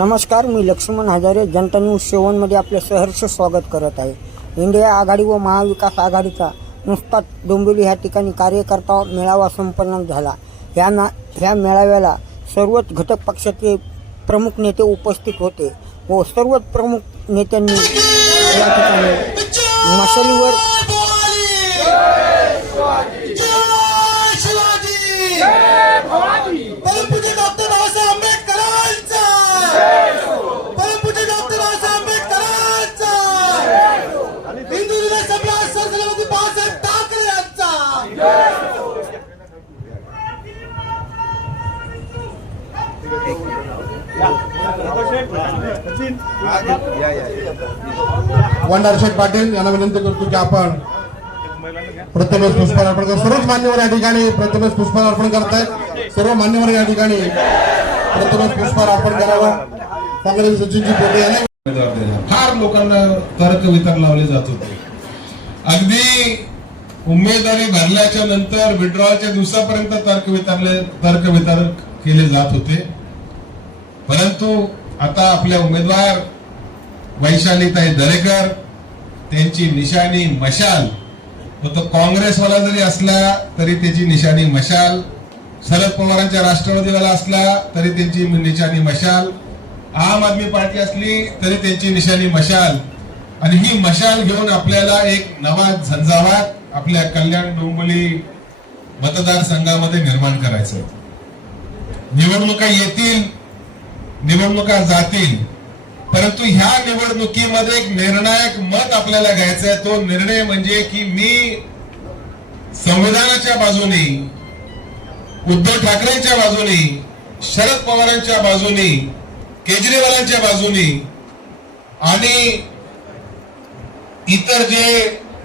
नमस्कार मी लक्ष्मण हजारे जनता न्यूज सेवनमध्ये आपले सहर्ष स्वागत करत आहे. इंडिया आघाडी व महाविकास आघाडीचा नुसताच डोंबिवली ह्या ठिकाणी कार्यकर्ता मेळावा संपन्न झाला. ह्या ना ह्या मेळाव्याला सर्वच घटक पक्षाचे प्रमुख नेते उपस्थित होते व सर्वच प्रमुख नेत्यांनी या ठिकाणी मशालीवर वंडारशेठ पाटील यांना विनंती करतो की आपण प्रथमच पुष्पाल अर्पण करतो सर्वच मान्यवर या ठिकाणी प्रथमच पुष्पाल अर्पण करतायत. सर्व मान्यवर या ठिकाणी प्रथमच पुष्पाल अर्पण करावं. काँग्रेस सचिनजी पोटे यांना फार लोकांना तर्क वितर लावले जात होते. अगदी उमेदवारी भरल्याच्या नंतर विड्रॉलच्या दिवसापर्यंत तर्क वितरले तर्क वितर्क केले जात होते. परंतु आता आपल्या उमेदवार वैशालीताई दरेकर त्यांची निशाणी मशाल. व तो काँग्रेसवाला जरी असला तरी त्याची निशाणी मशाल. शरद पवारांच्या राष्ट्रवादीवाला असला तरी त्यांची निशाणी मशाल. आम आदमी पार्टी असली तरी त्यांची निशाणी मशाल. आणि ही मशाल घेऊन आपल्याला एक नवा झंझावात आपल्या कल्याण डोंबिवली मतदारसंघामध्ये निर्माण करायचं निवडणुका येतील निवडणुका जातील परंतु ह्या निवडणुकीमध्ये एक निर्णायक मत आपल्याला घ्यायचा आहे तो निर्णय म्हणजे की मी संविधानाच्या बाजूने उद्धव ठाकरेंच्या बाजूने शरद पवारांच्या बाजूने केजरीवालांच्या बाजूने आणि इतर जे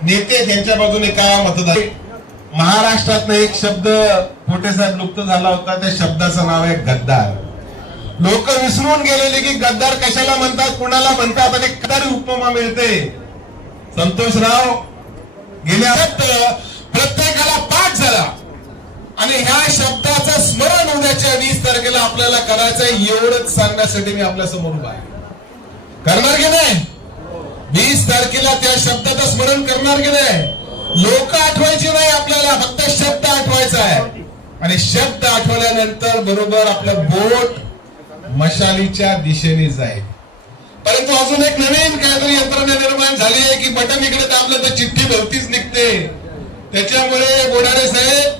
नेते त्यांच्या बाजूने का मतदार महाराष्ट्रातनं एक शब्द पोटे साहेब लुप्त झाला होता? त्या शब्दाचं नाव आहे गद्दार. लोक विसरून गेलेले की गद्दार कशाला म्हणतात कुणाला म्हणतात आणि कदारी उपमा मिळते. संतोषराव गेल्या प्रत्येकाला पाठ झाला. आणि ह्या शब्दाचं स्मरण होण्याच्या वीस तारखेला आपल्याला करायचं एवढंच सांगण्यासाठी मी आपल्यासमोर उभा आहे. करणार की नाही? वीस तारखेला त्या शब्दाचं स्मरण करणार की नाही? लोक आठवायची नाही आपल्याला फक्त शब्द आठवायचा आहे. आणि शब्द आठवल्यानंतर बरोबर आपलं बोट मशालीच्या दिशेने जाईल. परंतु अजून एक नवीन काहीतरी यंत्रणा निर्माण झाली आहे की बटन इकडे दाबलं तर चिठ्ठी भरतीच निघते. त्याच्यामुळे बोडारे साहेब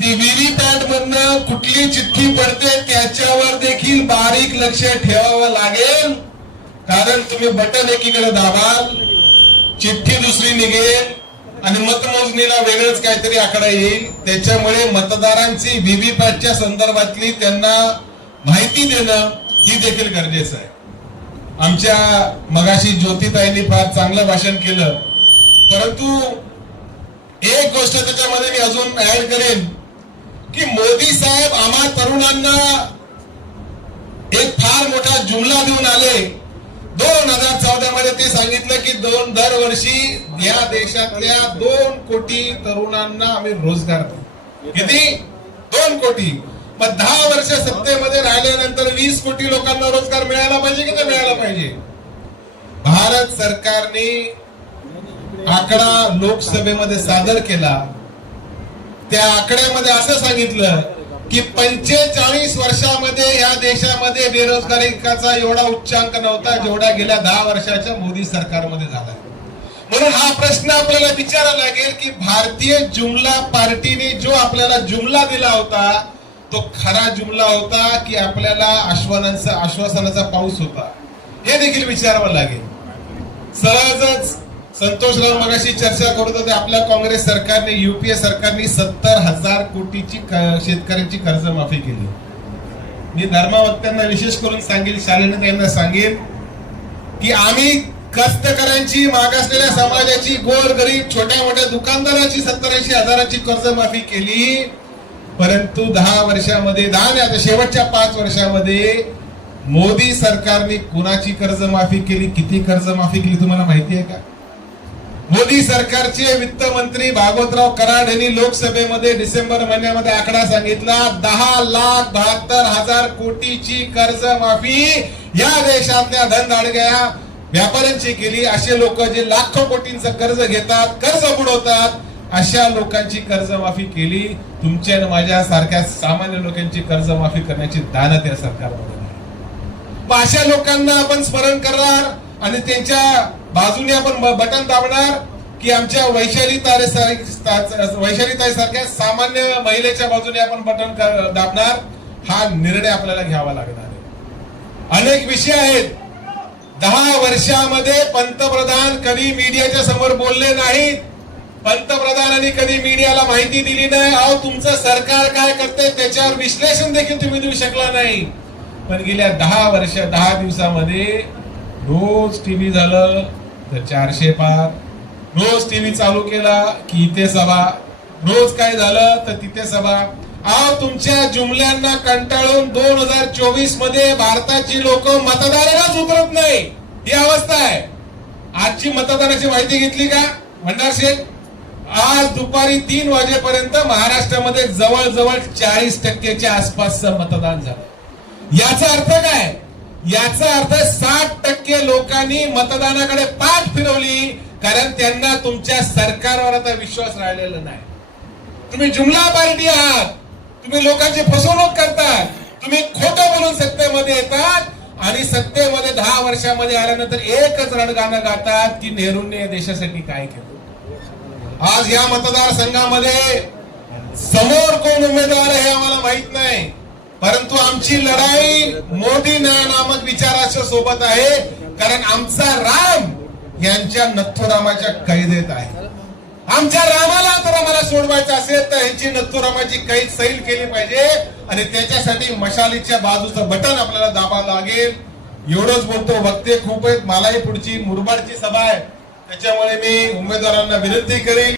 ती व्हीव्हीपॅट मधनं कुठली चिठ्ठी पडते त्याच्यावर देखील बारीक लक्ष ठेवावं लागेल. कारण तुम्ही बटन एकीकडे दाबाल चिठ्ठी दुसरी निघेल आणि मतमोजणीला वेगळंच काहीतरी आकडा येईल. त्याच्यामुळे मतदारांची व्हीव्हीपॅटच्या संदर्भातली त्यांना माहिती देणं ही देखील गरजेचं आहे. आमच्या मगाशी ज्योतिताईंनी फार चांगलं भाषण केलं. परंतु एक गोष्ट त्याच्यामध्ये मी अजून ऍड करेन की मोदी साहेब आम्हा तरुणांना एक फार मोठा जुमला देऊन आले. दोन हजार चौदा मध्ये ते सांगितलं की दोन दरवर्षी या देशातल्या दोन कोटी तरुणांना आम्ही रोजगार देऊ. किती? दोन कोटी. मग दहा वर्ष सत्तेमध्ये राहिल्यानंतर वीस कोटी लोकांना रोजगार मिळाला पाहिजे की नाही मिळाला पाहिजे? भारत सरकारने आकडा लोकसभेमध्ये सादर केला. त्या आकड्यामध्ये असं सांगितलं की पंचेचाळीस वर्षामध्ये या देशामध्ये बेरोजगारीचा एवढा उच्चांक नव्हता जेवढा गेल्या दहा वर्षाच्या मोदी सरकारमध्ये झाला. म्हणून हा प्रश्न आपल्याला विचारावा लागेल की भारतीय जुमला पार्टीने जो आपल्याला जुमला दिला होता तो खरा जुमला होता की आपल्याला आश्वासनाचा आश्वासनाचा पाऊस होता? हे देखील विचारावं लागेल. सहजच संतोषराव मगाशी चर्चा करत होते आपल्या काँग्रेस सरकारने युपीए सरकारने सत्तर हजार कोटीची शेतकऱ्यांची कर्जमाफी केली. मी धर्मावक्त्यांना विशेष करून सांगेल शालेने त्यांना सांगेल की आम्ही कष्टकऱ्यांची मागासलेल्या समाजाची गोर गरीब छोट्या मोठ्या दुकानदाराची सत्तर ऐंशी हजाराची कर्जमाफी केली. परंतु दहा वर्षामध्ये दहा नाही आता शेवटच्या पाच वर्षामध्ये मोदी सरकारने कुणाची कर्जमाफी केली किती कर्जमाफी केली तुम्हाला माहिती आहे का? मोदी सरकारचे वित्त मंत्री भागवतराव कराड यांनी लोकसभेमध्ये डिसेंबर महिन्यामध्ये आकडा सांगितला. दहा लाख बहात्तर हजार कोटीची कर्ज माफी या देशातल्या धनदाडग्या व्यापाऱ्यांची केली. असे लोक जे लाखो कोटींचं कर्ज घेतात कर्ज बुडवतात अशा लोकांची कर्जमाफी केली. तुमच्या आणि माझ्या सारख्या सामान्य लोकांची कर्जमाफी करण्याची दानत या सरकारमध्ये अशा लोकांना आपण स्मरण करणार आणि त्यांच्या बाजूने आपण बटन दाबणार की आमच्या वैशाली तारे वैशाली ताई सारख्या सामान्य महिलेच्या बाजूने आपण बटन दाबणार. हा निर्णय आपल्याला घ्यावा लागणार आहे. अनेक विषय आहेत. दहा वर्षामध्ये पंतप्रधान कधी मीडियाच्या समोर बोलले नाहीत. पंतप्रधानांनी कधी मीडियाला माहिती दिली नाही. अहो तुमचं सरकार काय करते त्याच्यावर विश्लेषण देखील तुम्ही देऊ शकला नाही. पण गेल्या दहा वर्ष दहा दिवसामध्ये रोज टीव्ही झालं तर चारशे पार. रोज टीव्ही चालू केला की इथे सभा. रोज काय झालं तर तिथे सभा. अहो तुमच्या जुमल्यांना कंटाळून दोन हजार चोवीसमध्ये भारताची लोक मतदारालाच उतरत नाही. ही अवस्था आहे. आजची मतदानाची माहिती घेतली का? भंडार शेठ आज दुपारी तीन वाजेपर्यंत महाराष्ट्रामध्ये जवळजवळ चाळीस टक्केच्या आसपासचं मतदान झालं. याचा अर्थ काय? याचा अर्थ साठ टक्के लोकांनी मतदानाकडे पाठ फिरवली कारण त्यांना तुमच्या सरकारवर आता विश्वास राहिलेला नाही. तुम्ही जुमला पार्टी आहात. तुम्ही लोकांची फसवणूक करतात. तुम्ही खोटं बोलून सत्तेमध्ये येतात आणि सत्तेमध्ये दहा वर्षामध्ये आल्यानंतर एकच रणगाणं गातात की नेहरूंनी या देशासाठी काय केलं. आज या मतदारसंघामध्ये समोर कोण उमेदवार आहे हे आम्हाला माहीत नाही. परंतु आमची लढाई मोदी न्याय नामक विचाराच्या सोबत आहे. कारण आमचा राम यांच्या नथुरामाच्या कैदेत आहे. आमच्या रामाला जर आम्हाला सोडवायचं असेल तर यांची नथुरामाची कैद सैल केली पाहिजे. आणि त्याच्यासाठी मशालीच्या बाजूचं बटन आपल्याला दाबावं लागेल. एवढंच बोलतो वक्ते खूप आहेत. मलाही पुढची मुरबाडची सभा आहे. त्याच्यामुळे मी उमेदवारांना विनंती करेल